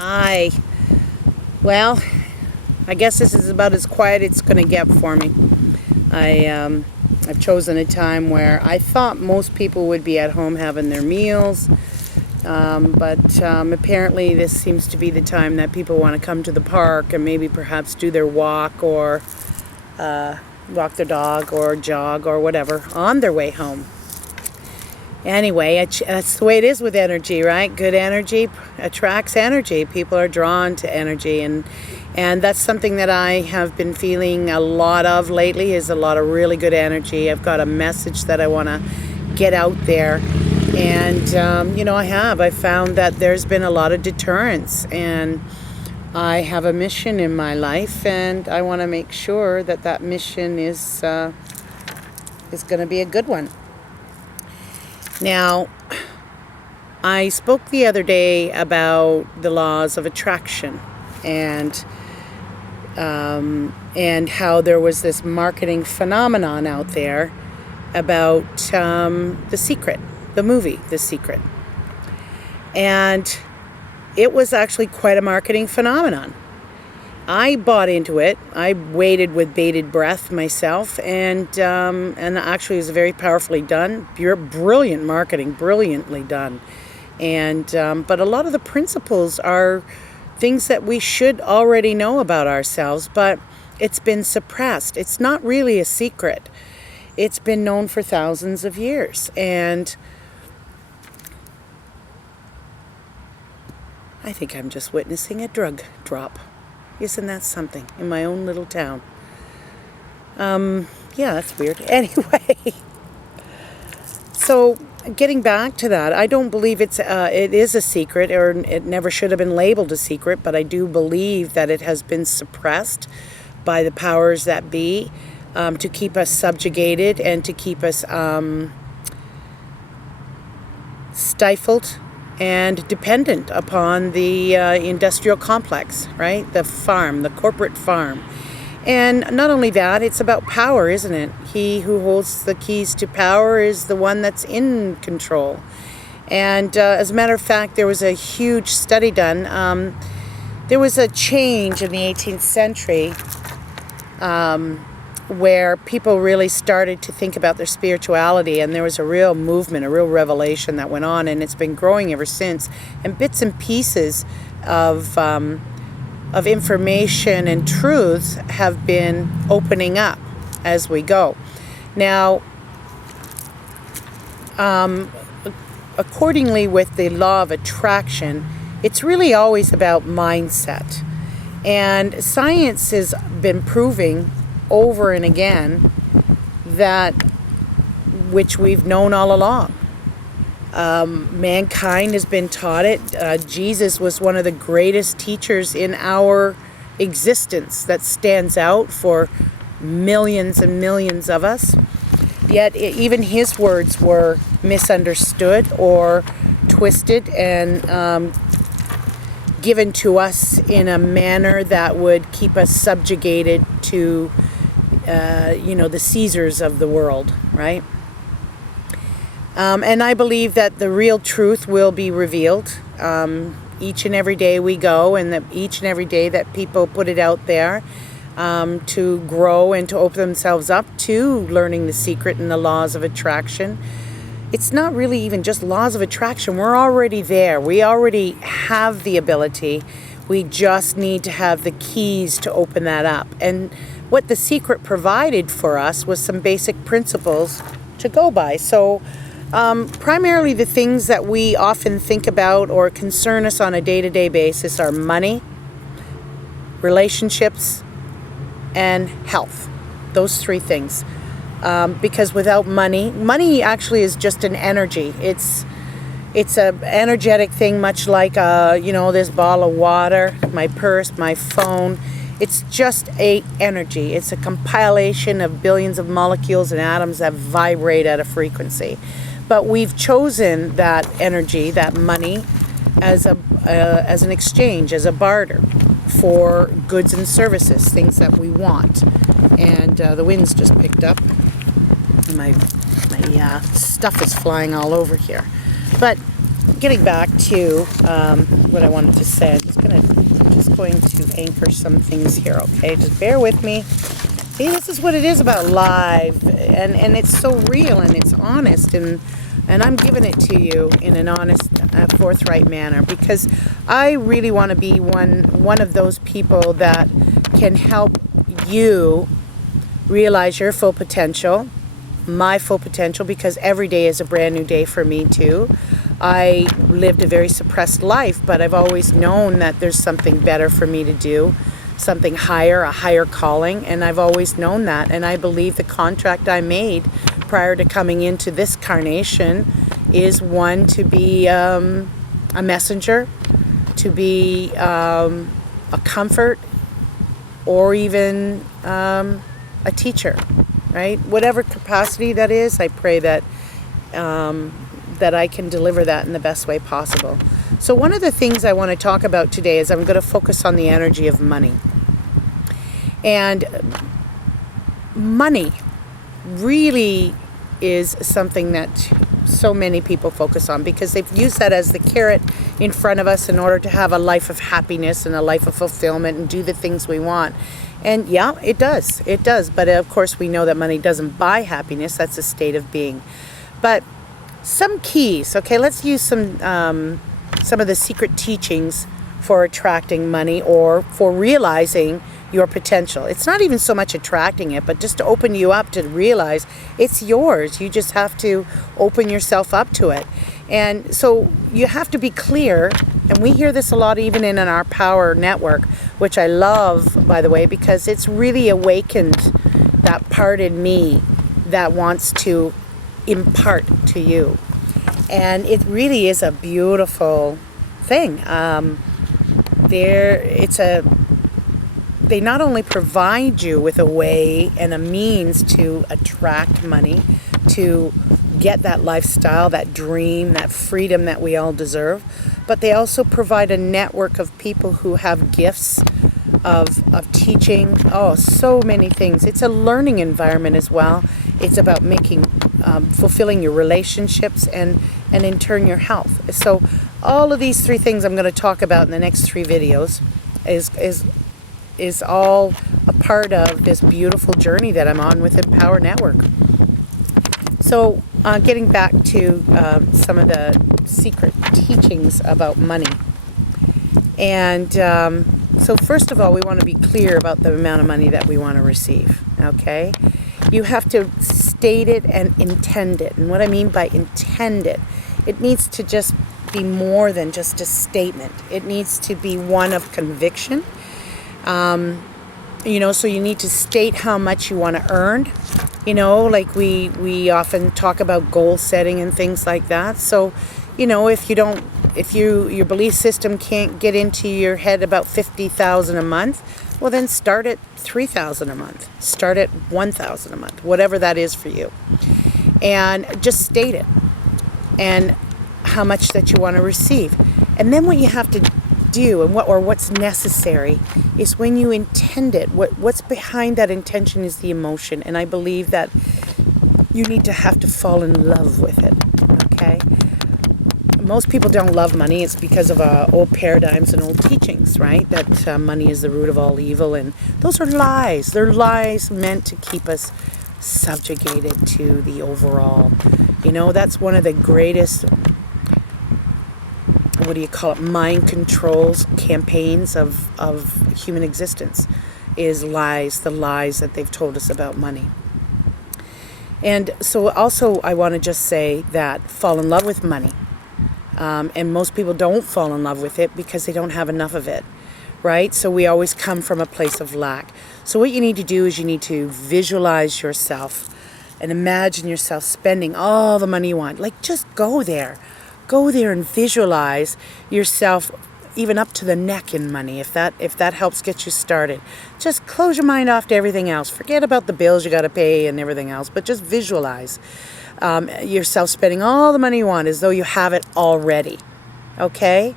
Hi. Well, I guess this is about as quiet it's going to get for me. I've chosen a time where I thought most people would be at home having their meals, but apparently this seems to be the time that people want to come to the park and maybe perhaps do their walk or walk their dog or jog or whatever on their way home. Anyway, that's the way it is with energy, right? Good energy attracts energy. People are drawn to energy, and that's something that I have been feeling a lot of lately, is a lot of really good energy. I've got a message that I want to get out there, and I found that there's been a lot of deterrence, and I have a mission in my life, and I want to make sure that that mission is going to be a good one. Now, I spoke the other day about the laws of attraction and how there was this marketing phenomenon out there about The Secret, the movie The Secret. And it was actually quite a marketing phenomenon. I bought into it. I waited with bated breath myself, and actually it was very powerfully done. Brilliant marketing, brilliantly done. And but a lot of the principles are things that we should already know about ourselves, but it's been suppressed. It's not really a secret. It's been known for thousands of years, and I think I'm just witnessing a drug drop. Isn't that something, in my own little town? Yeah, that's weird. Anyway, so getting back to that, I don't believe it is a secret, or it never should have been labeled a secret, but I do believe that it has been suppressed by the powers that be to keep us subjugated and to keep us stifled and dependent upon the industrial complex, right? The farm, the corporate farm. And not only that, it's about power, isn't it? He who holds the keys to power is the one that's in control. And as a matter of fact, there was a huge study done. There was a change in the 18th century where people really started to think about their spirituality, and there was a real movement, a real revelation that went on, and it's been growing ever since. And bits and pieces of information and truth have been opening up as we go. Now, accordingly, with the law of attraction, it's really always about mindset. And science has been proving over and again that which we've known all along. Mankind has been taught it. Jesus was one of the greatest teachers in our existence that stands out for millions and millions of us. Yet even his words were misunderstood or twisted and given to us in a manner that would keep us subjugated to the Caesars of the world, right? And I believe that the real truth will be revealed each and every day we go, and that each and every day that people put it out there to grow and to open themselves up to learning the secret and the laws of attraction. It's not really even just laws of attraction. We're already there. We already have the ability. We just need to have the keys to open that up. And what The Secret provided for us was some basic principles to go by. So primarily the things that we often think about or concern us on a day-to-day basis are money, relationships, and health. Those three things. Because without money actually is just an energy. It's an energetic thing, much like this bottle of water, my purse, my phone. It's just a energy. It's a compilation of billions of molecules and atoms that vibrate at a frequency. But we've chosen that energy, that money, as an exchange, as a barter for goods and services, things that we want. And the wind's just picked up. My stuff is flying all over here. But getting back to what I wanted to say, I'm just going to anchor some things here, okay? Just bear with me. See, this is what it is about live, and it's so real and it's honest, and I'm giving it to you in an honest, forthright manner, because I really want to be one of those people that can help you realize your full potential, my full potential, because every day is a brand new day for me too. I lived a very suppressed life, but I've always known that there's something better for me to do, something higher, a higher calling, and I've always known that. And I believe the contract I made prior to coming into this carnation is one to be a messenger, to be a comfort, or even a teacher, right? Whatever capacity that is, I pray that that I can deliver that in the best way possible. So one of the things I want to talk about today is I'm going to focus on the energy of money. And money really is something that so many people focus on, because they've used that as the carrot in front of us in order to have a life of happiness and a life of fulfillment and do the things we want. And yeah, it does. But of course we know that money doesn't buy happiness. That's a state of being. But some keys, okay, let's use some of the secret teachings for attracting money or for realizing your potential. It's not even so much attracting it, but just to open you up to realize it's yours. You just have to open yourself up to it. And so you have to be clear, and we hear this a lot even in our Power Network, which I love, by the way, because it's really awakened that part in me that wants to impart to you. And it really is a beautiful thing. They not only provide you with a way and a means to attract money, to get that lifestyle, that dream, that freedom that we all deserve, but they also provide a network of people who have gifts of teaching, so many things. It's a learning environment as well. It's about fulfilling your relationships and in turn your health. So all of these three things I'm going to talk about in the next 3 videos is all a part of this beautiful journey that I'm on with the Power Network. So getting back to some of the secret teachings about money. And so first of all, we want to be clear about the amount of money that we want to receive, okay? You have to state it and intend it. And what I mean by intend it, it needs to just be more than just a statement. It needs to be one of conviction. So you need to state how much you want to earn. Like we often talk about goal setting and things like that. So, if your belief system can't get into your head about $50,000 a month, well then start at $3,000 a month. Start at $1,000 a month, whatever that is for you. And just state it. And how much that you want to receive. And then what you have to do and what's necessary is when you intend it, what's behind that intention is the emotion. And I believe that you need to have to fall in love with it, okay? Most people don't love money. It's because of old paradigms and old teachings, right? That money is the root of all evil. And those are lies. They're lies meant to keep us subjugated to the overall. That's one of the greatest, mind controls campaigns of human existence, is lies, the lies that they've told us about money. And so also I want to just say that fall in love with money. And most people don't fall in love with it because they don't have enough of it, right? So we always come from a place of lack. So what you need to do is you need to visualize yourself and imagine yourself spending all the money you want. Like, just go there. Go there and visualize yourself even up to the neck in money, if that helps get you started. Just close your mind off to everything else. Forget about the bills you got to pay and everything else, but just visualize yourself spending all the money you want as though you have it already, okay?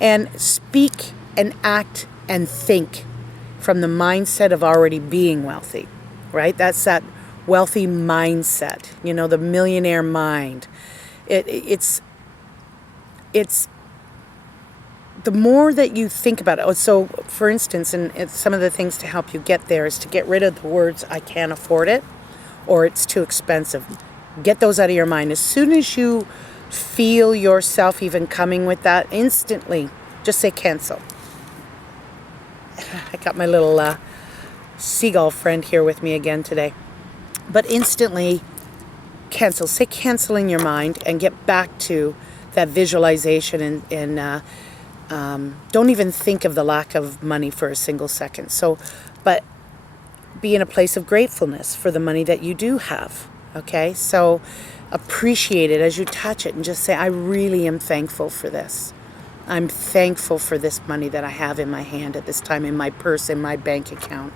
And speak and act and think from the mindset of already being wealthy, right? That's that wealthy mindset, the millionaire mind. It's it's the more that you think about it. So, for instance, and it's some of the things to help you get there is to get rid of the words "I can't afford it" or "it's too expensive." Get those out of your mind. As soon as you feel yourself even coming with that, instantly just say cancel. I got my little seagull friend here with me again today. But instantly cancel. Say cancel in your mind and get back to that visualization and don't even think of the lack of money for a single second. So, but be in a place of gratefulness for the money that you do have. Okay? So appreciate it as you touch it and just say, I really am thankful for this. I'm thankful for this money that I have in my hand at this time, in my purse, in my bank account.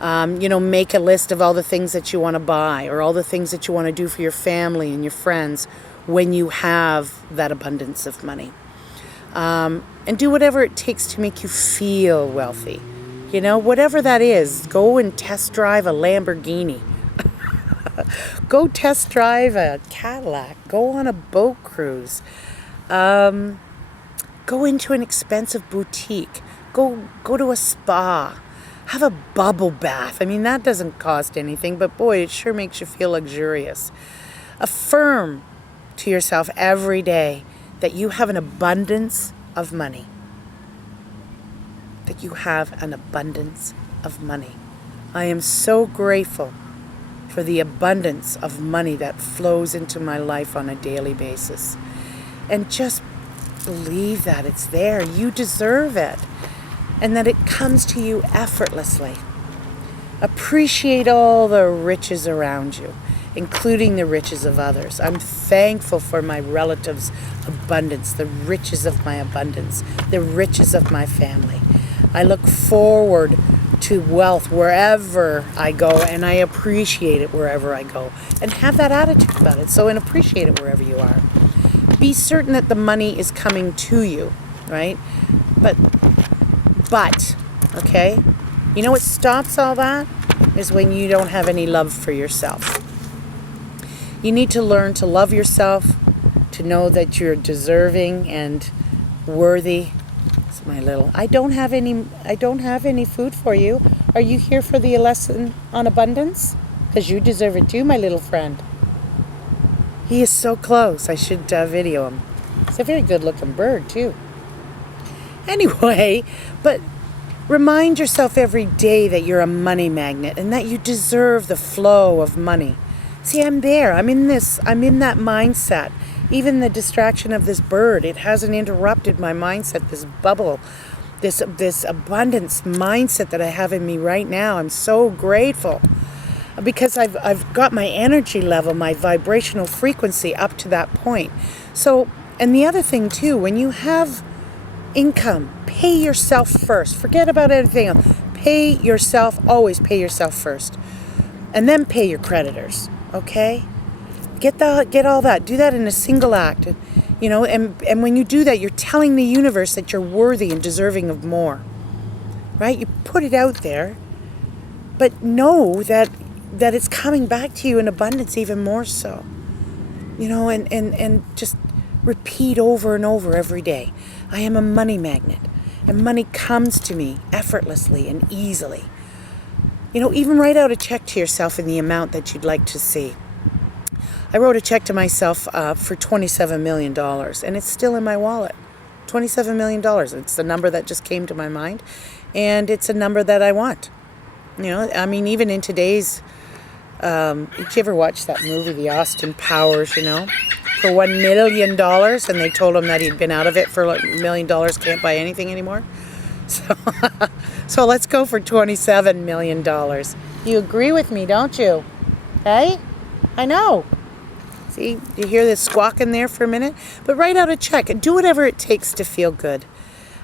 Make a list of all the things that you want to buy or all the things that you want to do for your family and your friends when you have that abundance of money. And do whatever it takes to make you feel wealthy. Whatever that is, go and test drive a Lamborghini. Go test drive a Cadillac. Go on a boat cruise. Go into an expensive boutique. Go to a spa. Have a bubble bath. I mean, that doesn't cost anything, but boy, it sure makes you feel luxurious. Affirm to yourself every day that you have an abundance of money. That you have an abundance of money. I am so grateful for the abundance of money that flows into my life on a daily basis. And just believe that it's there. You deserve it. And that it comes to you effortlessly. Appreciate all the riches around you, including the riches of others. I'm thankful for my relatives' abundance, the riches of my abundance, the riches of my family. I look forward to wealth wherever I go, and I appreciate it wherever I go. And have that attitude about it. And appreciate it wherever you are. Be certain that the money is coming to you, right? But, okay? You know what stops all that? Is when you don't have any love for yourself. You need to learn to love yourself, to know that you're deserving and worthy. It's my little, I don't have any food for you. Are you here for the lesson on abundance? Because you deserve it too, my little friend. He is so close. I should video him. He's a very good looking bird too. Anyway, but remind yourself every day that you're a money magnet and that you deserve the flow of money. See, I'm there. I'm in that mindset. Even the distraction of this bird, it hasn't interrupted my mindset, this bubble, this abundance mindset that I have in me right now. I'm so grateful because I've got my energy level, my vibrational frequency up to that point. So, and the other thing too, when you have income, pay yourself first. Forget about anything else. Pay yourself, always pay yourself first. And then pay your creditors, okay? Get all that. Do that in a single act. And when you do that, you're telling the universe that you're worthy and deserving of more. Right? You put it out there, but know that it's coming back to you in abundance even more so. And just repeat over and over every day. I am a money magnet, and money comes to me effortlessly and easily. Even write out a check to yourself in the amount that you'd like to see. I wrote a check to myself for $27 million, and it's still in my wallet. $27 million. It's the number that just came to my mind, and it's a number that I want. Even in today's, did you ever watch that movie, The Austin Powers, for $1 million, and they told him that he'd been out of it for $1 million, can't buy anything anymore? So let's go for $27 million. You agree with me, don't you? Hey? I know. See, you hear this squawking there for a minute? But write out a check and do whatever it takes to feel good.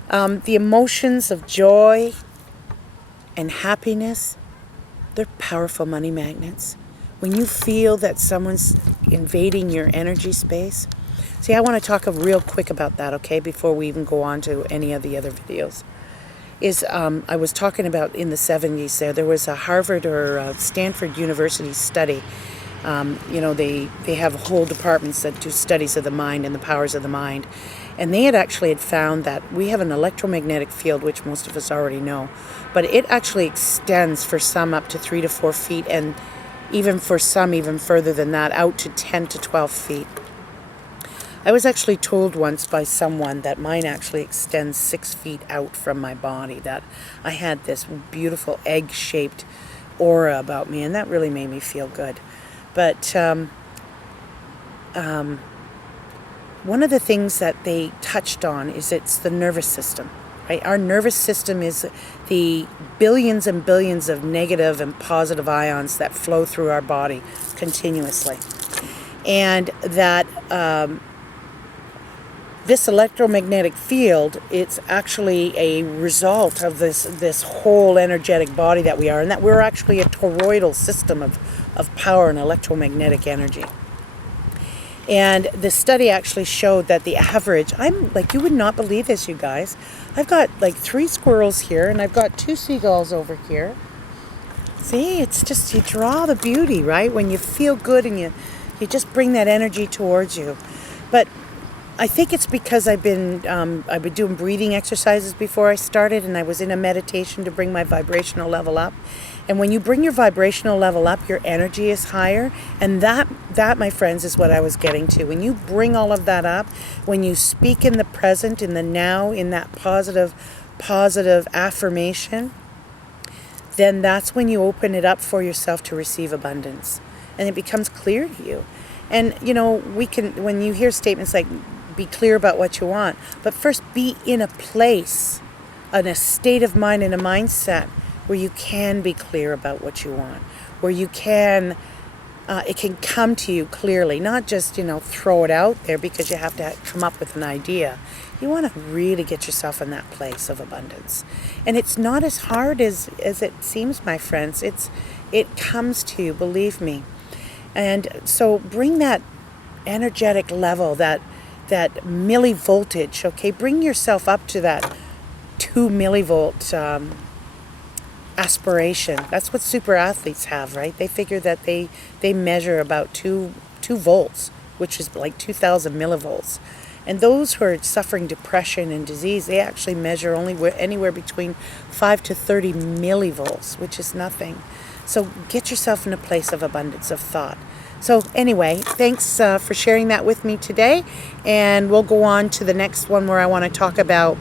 The emotions of joy and happiness, they're powerful money magnets. When you feel that someone's invading your energy space. See, I want to talk real quick about that, okay, before we even go on to any of the other videos. I was talking about in the 70s there was a Harvard or Stanford University study, They have whole departments that do studies of the mind and the powers of the mind. And they had found that we have an electromagnetic field, which most of us already know, but it actually extends for some up to 3 to 4 feet, and even for some even further than that, out to 10 to 12 feet. I was actually told once by someone that mine actually extends 6 feet out from my body, that I had this beautiful egg-shaped aura about me, and that really made me feel good. But one of the things that they touched on is it's the nervous system, right? Our nervous system is the billions and billions of negative and positive ions that flow through our body continuously. And that this electromagnetic field, it's actually a result of this whole energetic body that we are, and that we're actually a toroidal system of power and electromagnetic energy. And the study actually showed that the average, I'm like, you would not believe this, you guys. I've got like 3 squirrels here, and I've got 2 seagulls over here. See, it's just, you draw the beauty, right? When you feel good and you just bring that energy towards you. But I think it's because I've been doing breathing exercises before I started, and I was in a meditation to bring my vibrational level up. And when you bring your vibrational level up, your energy is higher. And that, my friends, is what I was getting to. When you bring all of that up, when you speak in the present, in the now, in that positive affirmation, then that's when you open it up for yourself to receive abundance. And it becomes clear to you. And, when you hear statements like, be clear about what you want, but first be in a place, in a state of mind, in a mindset where you can be clear about what you want, where you can, it can come to you clearly, not just, throw it out there because you have to come up with an idea. You want to really get yourself in that place of abundance. And it's not as hard as it seems, my friends. It comes to you, believe me. And so bring that energetic level, that millivoltage, okay? Bring yourself up to that 2 millivolt aspiration. That's what super athletes have, right? They figure that they measure about 2 volts, which is like 2,000 millivolts. And those who are suffering depression and disease, they actually measure only anywhere between 5 to 30 millivolts, which is nothing. So get yourself in a place of abundance of thought. So anyway, thanks for sharing that with me today. And we'll go on to the next one where I want to talk about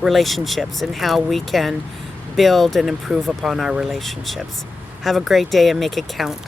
relationships and how we can build and improve upon our relationships. Have a great day and make it count.